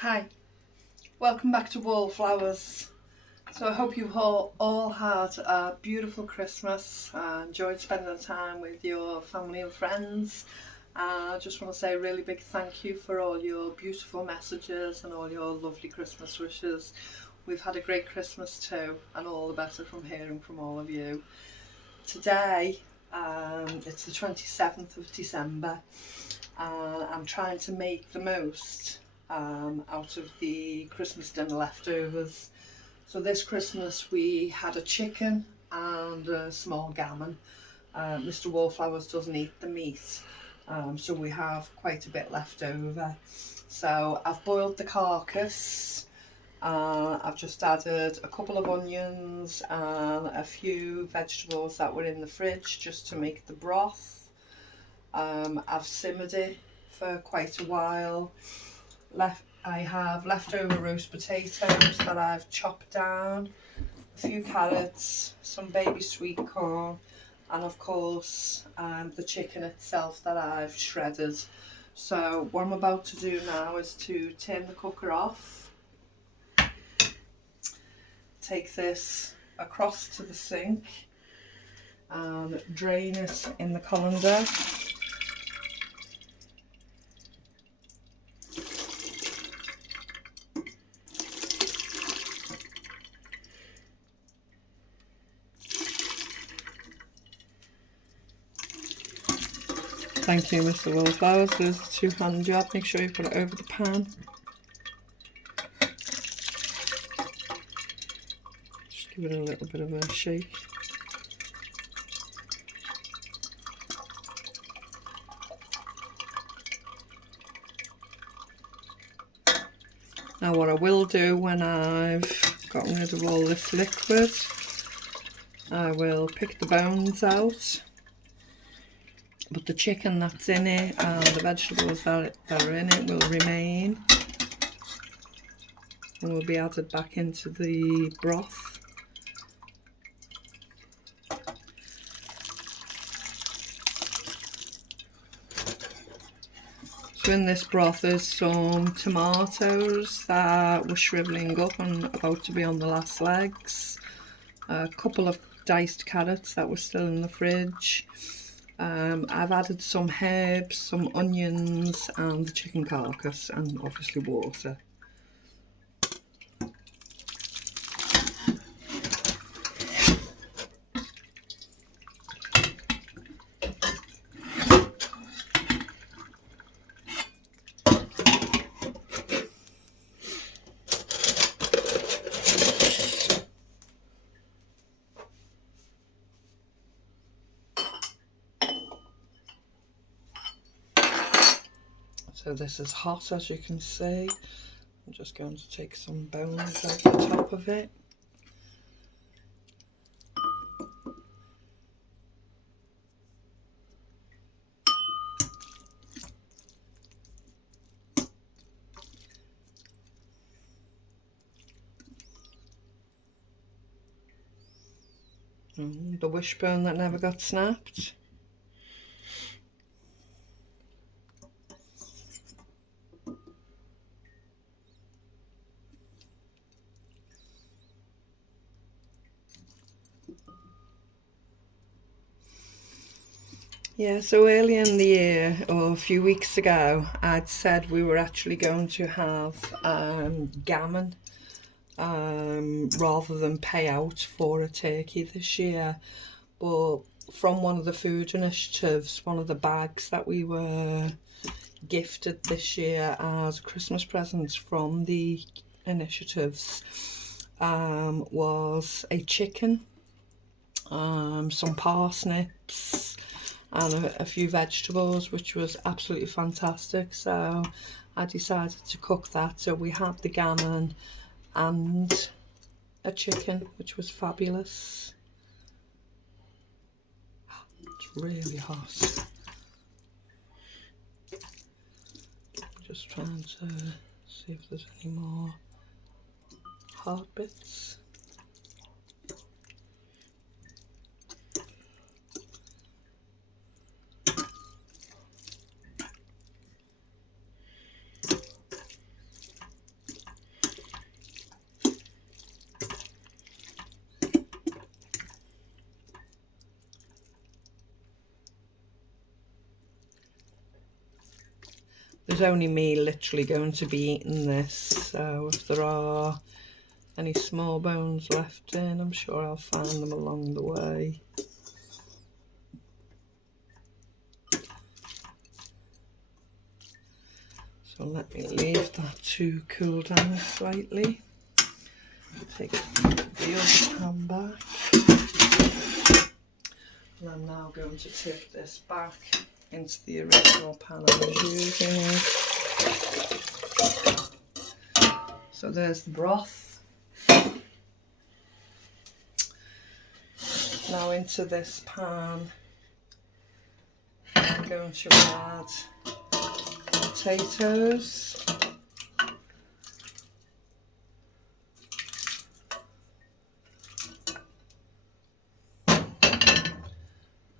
Hi, welcome back to Wallflowers. So I hope you've all had a beautiful Christmas and enjoyed spending time with your family and friends. I just want to say a really big thank you for all your beautiful messages and all your lovely Christmas wishes. We've had a great Christmas too, and all the better from hearing from all of you. Today, it's the 27th of December, and I'm trying to make the most out of the Christmas dinner leftovers. So this Christmas we had a chicken and a small gammon. Mr. Wallflowers doesn't eat the meat, so we have quite a bit left over. So I've boiled the carcass. I've just added a couple of onions and a few vegetables that were in the fridge just to make the broth. I've simmered it for quite a while. I have leftover roast potatoes that I've chopped down, a few carrots, some baby sweet corn, and of course the chicken itself that I've shredded. So what I'm about to do now is to turn the cooker off, take this across to the sink and drain it in the colander. Thank you, Mr. Wallflowers. There's a two-hand job. Make sure you put it over the pan. Just give it a little bit of a shake. Now what I will do when I've gotten rid of all this liquid, I will pick the bones out. But the chicken that's in it and the vegetables that are in it will remain and will be added back into the broth. So in this broth there's some tomatoes that were shrivelling up and about to be on the last legs, a couple of diced carrots that were still in the fridge. I've added some herbs, some onions and the chicken carcass, and obviously water. So this is hot, as you can see. I'm just going to take some bones off the top of it. The wishbone that never got snapped. Yeah, so early in the year, or a few weeks ago, I'd said we were actually going to have gammon rather than pay out for a turkey this year. But from one of the food initiatives, one of the bags that we were gifted this year as Christmas presents from the initiatives was a chicken, some parsnips and a few vegetables, which was absolutely fantastic. So I decided to cook that. So we had the gammon and a chicken, which was fabulous. It's really hot. Just trying to see if there's any more hard bits. there's only me literally going to be eating this, so if there are any small bones left in, I'm sure I'll find them along the way. So let me leave that to cool down slightly. Take the other pan back. And I'm now going to tip this back into the original pan I was using. So there's the broth. Now into this pan, I'm going to add potatoes.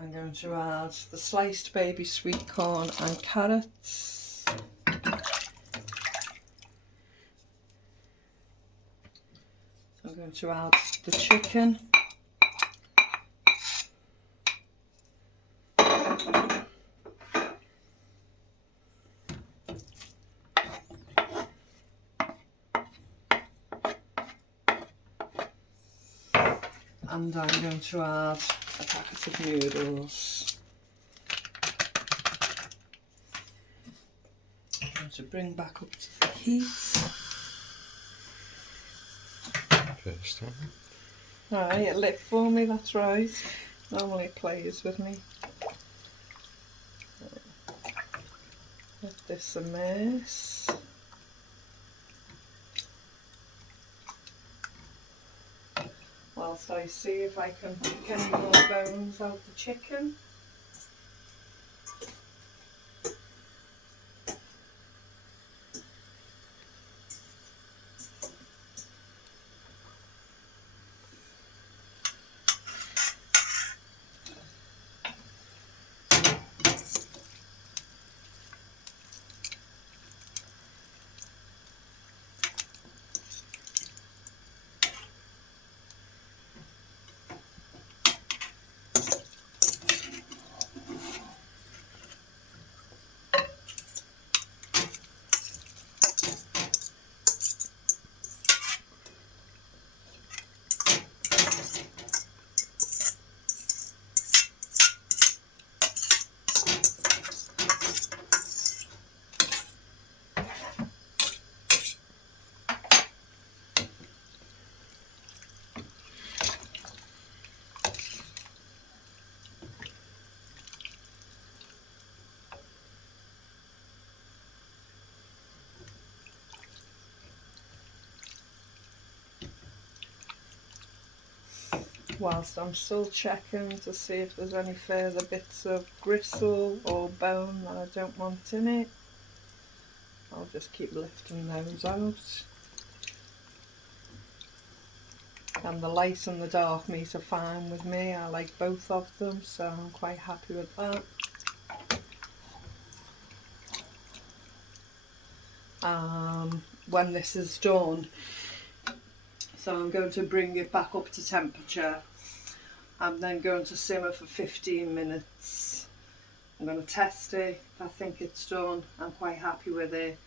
I'm going to add the sliced baby sweet corn and carrots. I'm going to add the chicken. And I'm going to add a packet of noodles. I'm going to bring back up to the heat. First time. Alright, it lit for me, that's right. Normally it plays with me. Let this immerse. Whilst I see if I can pick any more bones out of the chicken. Whilst I'm still checking to see if there's any further bits of gristle or bone that I don't want in it, I'll just keep lifting those out. And the light and the dark meat are fine with me. I like both of them, so I'm quite happy with that. When this is done, so I'm going to bring it back up to temperature. I'm then going to simmer for 15 minutes. I'm going to test it. If I think it's done, I'm quite happy with it.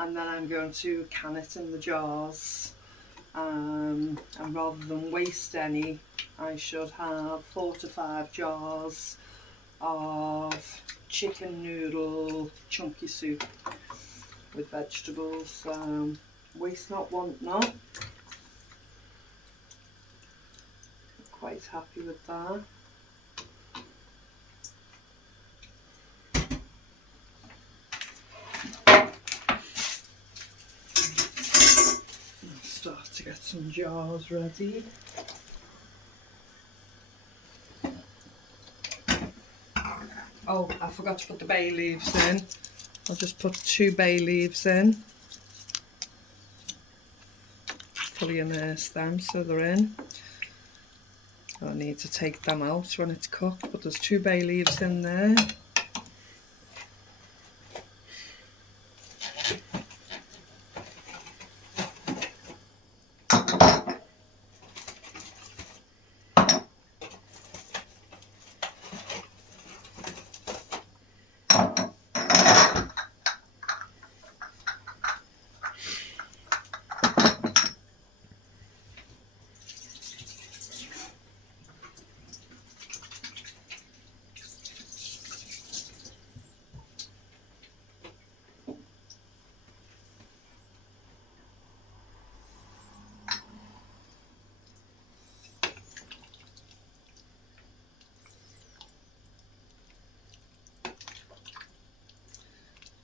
And then I'm going to can it in the jars. And rather than waste any, I should have 4 to 5 jars of chicken noodle chunky soup with vegetables. Waste not, want not. Quite happy with that. I'll start to get some jars ready. Oh, I forgot to put the bay leaves in. I'll just put 2 bay leaves in. Fully immerse them so they're in. I need to take them out when it's cooked, but there's 2 bay leaves in there.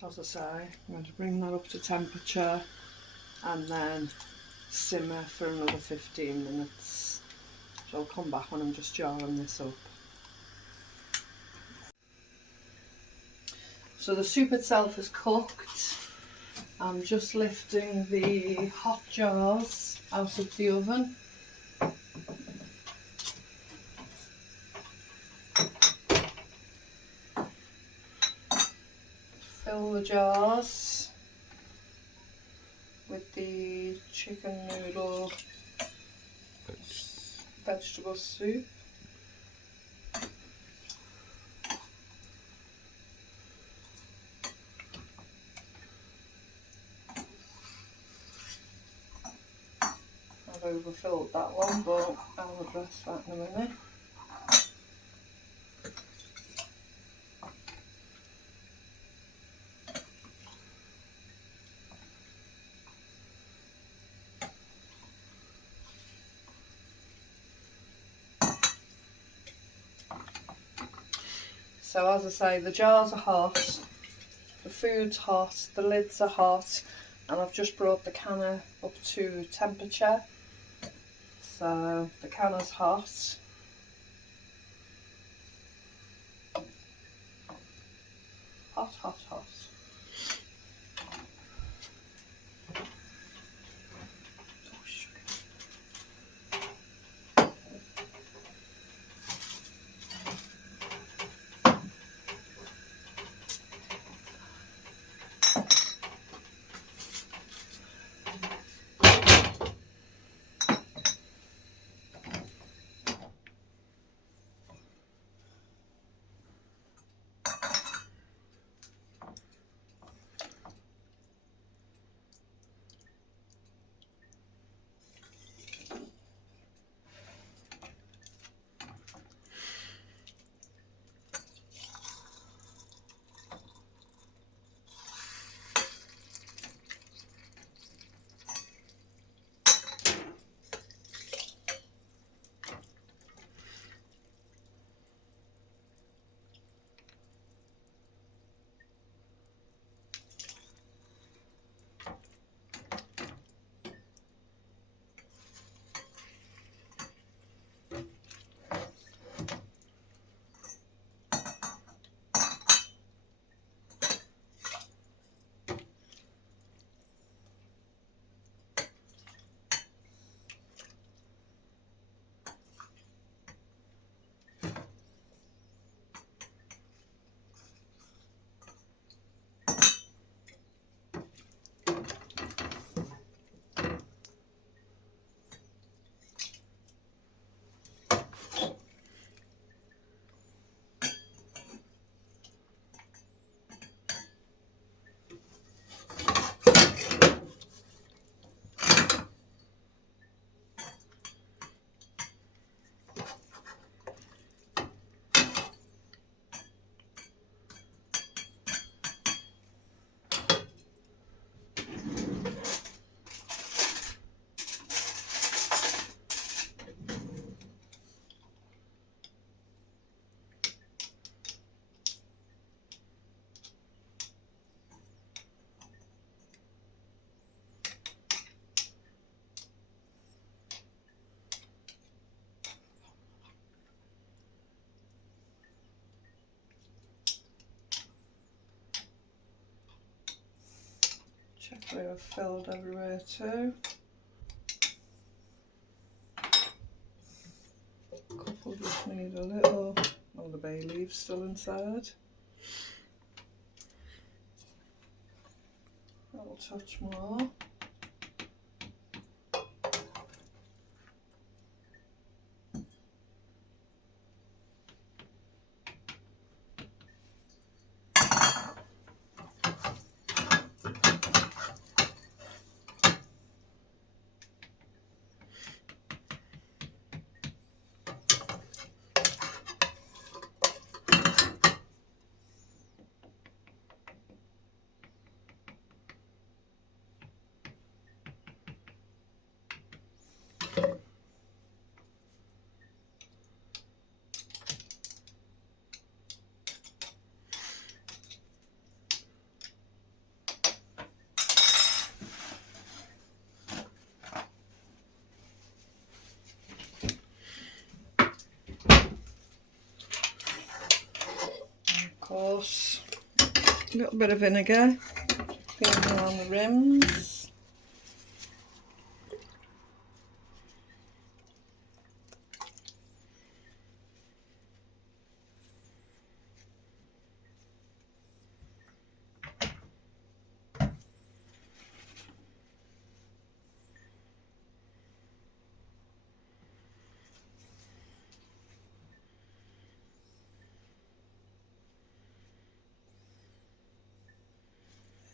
As I say, I'm going to bring that up to temperature and then simmer for another 15 minutes. So I'll come back when I'm just jarring this up. So the soup itself is cooked. I'm just lifting the hot jars out of the oven. Fill the jars with the chicken noodle vegetable soup. I've overfilled that one, but I'll address that in a minute. So as I say, the jars are hot, the food's hot, the lids are hot, and I've just brought the canner up to temperature. So the canner's hot. Hot, hot, hot. Check where I've filled everywhere too. A couple just need a little, the bay leaves still inside. A little touch more. course, a little bit of vinegar, clean around the rims.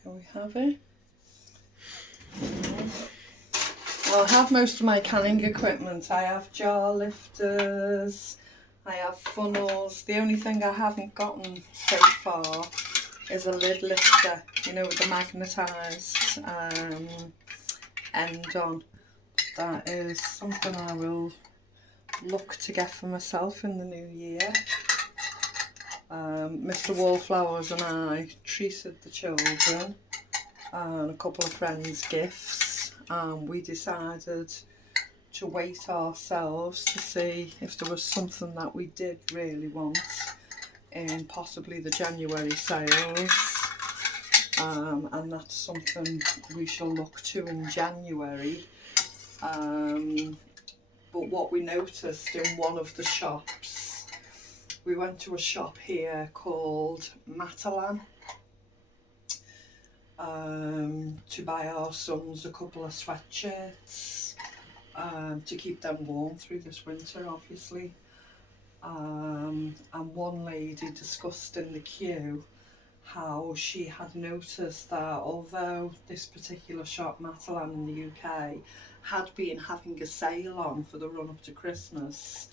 There we have it. Well, I have most of my canning equipment. I have jar lifters, I have funnels. The only thing I haven't gotten so far is a lid lifter, you know, with the magnetised end on. That is something I will look to get for myself in the new year. Mr. Wallflowers and I treated the children and a couple of friends' gifts, and we decided to wait ourselves to see if there was something that we did really want in possibly the January sales, and that's something we shall look to in January. But what we noticed in one of the shops, we went to a shop here called Matalan to buy our sons a couple of sweatshirts to keep them warm through this winter, obviously. And one lady discussed in the queue how she had noticed that although this particular shop, Matalan in the UK, had been having a sale on for the run up to Christmas,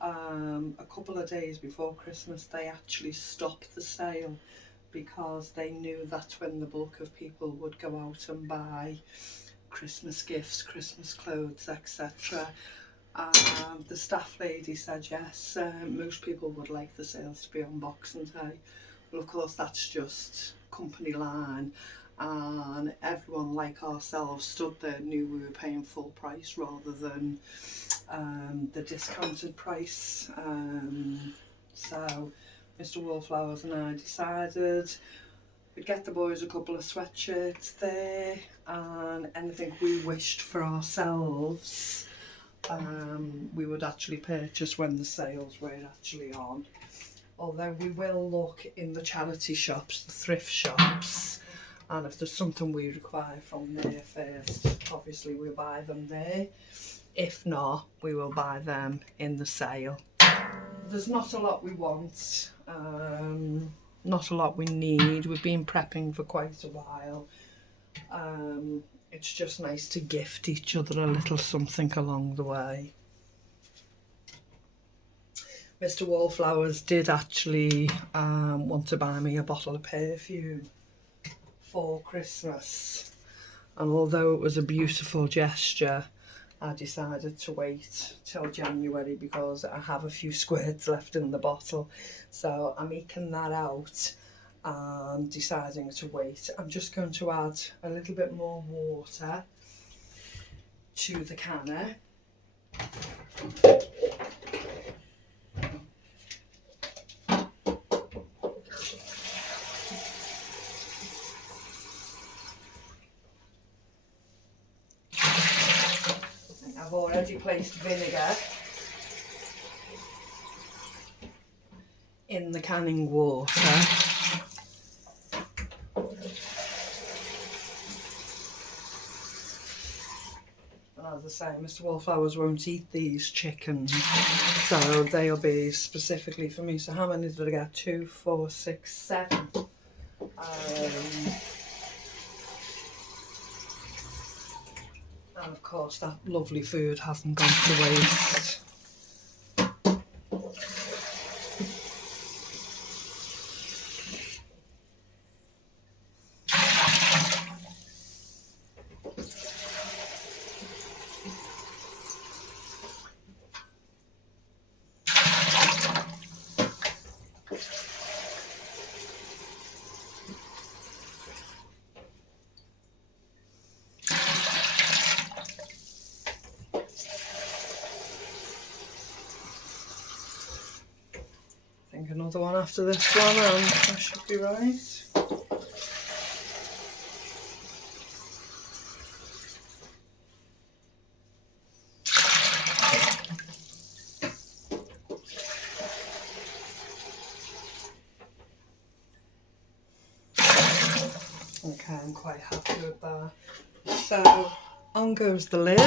a couple of days before Christmas they actually stopped the sale because they knew that's when the bulk of people would go out and buy Christmas gifts, Christmas clothes, etc. The staff lady said yes, most people would like the sales to be on Boxing Day. Well, of course, that's just company line, and everyone like ourselves stood there knew we were paying full price rather than the discounted price. So Mr. Wallflowers and I decided we'd get the boys a couple of sweatshirts there, and anything we wished for ourselves we would actually purchase when the sales were actually on. Although we will look in the charity shops, the thrift shops, and if there's something we require from there first, obviously we'll buy them there. If not, we will buy them in the sale. There's not a lot we want, not a lot we need. We've been prepping for quite a while. It's just nice to gift each other a little something along the way. Mr. Wallflowers did actually want to buy me a bottle of perfume for Christmas, and although it was a beautiful gesture, I decided to wait till January because I have a few squirts left in the bottle, so I'm eking that out and deciding to wait. I'm just going to add a little bit more water to the canner. I've already placed vinegar in the canning water. And as I say, Mr. Wallflowers won't eat these chickens, so they'll be specifically for me. So how many did I get? 2, 4, 6, 7. And of course that lovely food hasn't gone to waste. another one after this one and I should be right. Okay, I'm quite happy with that. So on goes the lid,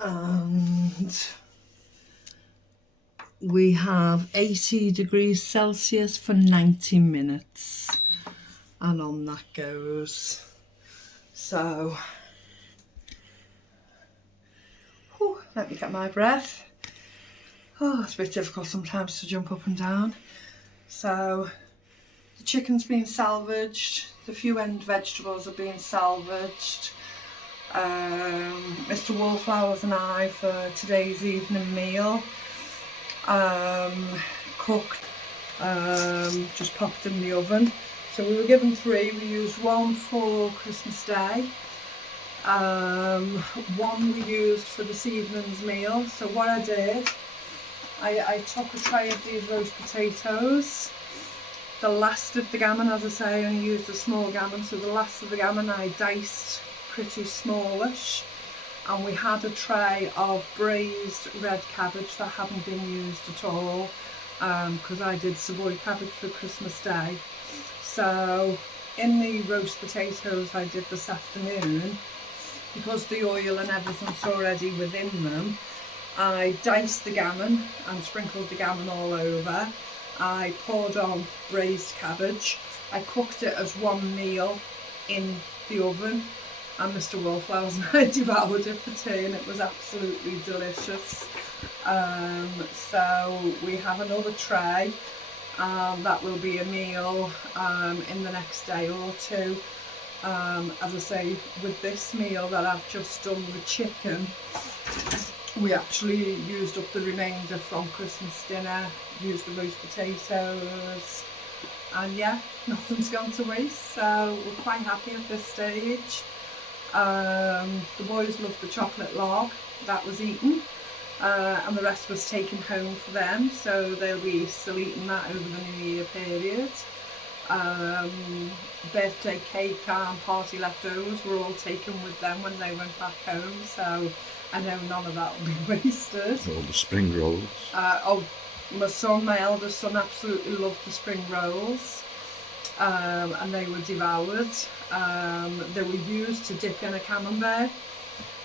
and we have 80 degrees Celsius for 90 minutes, and on that goes. So whew, let me get my breath. Oh, it's a bit difficult sometimes to jump up and down. So the chicken's been salvaged, the few end vegetables have been salvaged. Mr. Wallflowers and I, for today's evening meal, cooked, just popped in the oven. So we were given 3, we used 1 for Christmas Day, 1 we used for this evening's meal. So what I did, I took a tray of these roast potatoes. The last of the gammon, as I say, I only used a small gammon, so the last of the gammon I diced pretty smallish. And we had a tray of braised red cabbage that hadn't been used at all, because I did Savoy cabbage for Christmas Day. So in the roast potatoes I did this afternoon, because the oil and everything's already within them, I diced the gammon and sprinkled the gammon all over. I poured on braised cabbage. I cooked it as one meal in the oven, and Mr. Wallflowers and I devoured it for tea, and it was absolutely delicious. So we have another tray, that will be a meal in the next day or 2. As I say, with this meal that I've just done, the chicken, we actually used up the remainder from Christmas dinner, used the roast potatoes, and yeah, nothing's gone to waste, so we're quite happy at this stage. The boys loved the chocolate log, that was eaten, and the rest was taken home for them, so they'll be still eating that over the New Year period. Birthday cake and party leftovers were all taken with them when they went back home, so I know none of that will be wasted. All the spring rolls. My eldest son absolutely loved the spring rolls, and they were devoured. They were used to dip in a camembert,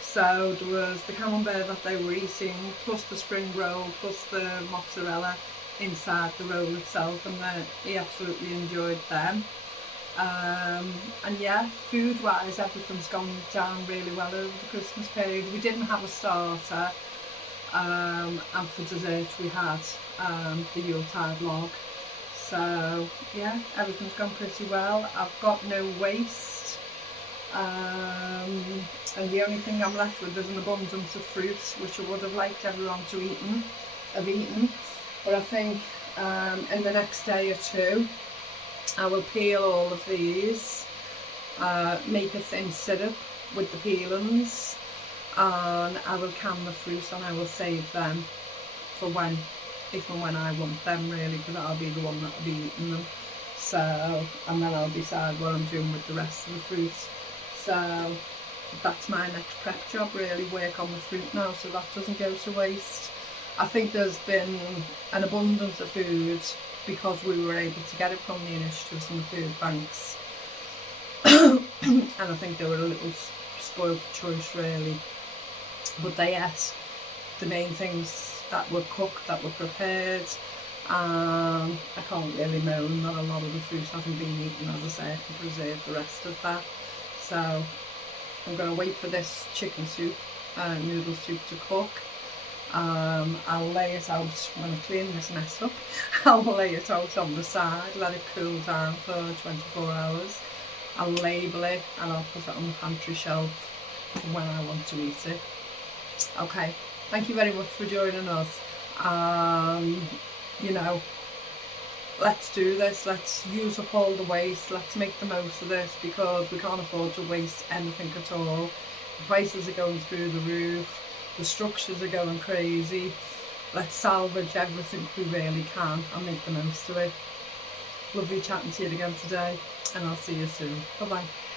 so there was the camembert that they were eating, plus the spring roll, plus the mozzarella inside the roll itself, and he absolutely enjoyed them. And yeah, food wise everything's gone down really well over the Christmas period. We didn't have a starter, and for dessert we had the Yuletide log. So yeah, everything's gone pretty well. I've got no waste, and the only thing I'm left with is an abundance of fruits, which I would have liked everyone to have eaten. But I think in the next day or 2 I will peel all of these, make a thin syrup with the peelings, and I will can the fruit and I will save them for if and when I want them, really, because I'll be the one that will be eating them. So, and then I'll decide what I'm doing with the rest of the fruit. So that's my next prep job, really, work on the fruit now so that doesn't go to waste. I think there's been an abundance of food because we were able to get it from the initiatives and the food banks. And I think they were a little spoiled for choice, really. But they ate the main things that were cooked, that were prepared. I can't really moan that a lot of the fruit hasn't been eaten, as I say. I can preserve the rest of that. So I'm going to wait for this chicken soup, noodle soup to cook. I'll lay it out when I clean this mess up. I'll lay it out on the side, let it cool down for 24 hours. I'll label it and I'll put it on the pantry shelf for when I want to eat it. Okay, thank you very much for joining us. You know, let's do this, let's use up all the waste, let's make the most of this, because we can't afford to waste anything at all. The prices are going through the roof, the structures are going crazy. let's salvage everything we really can and make the most of it. Lovely chatting to you again today, and I'll see you soon. Bye bye.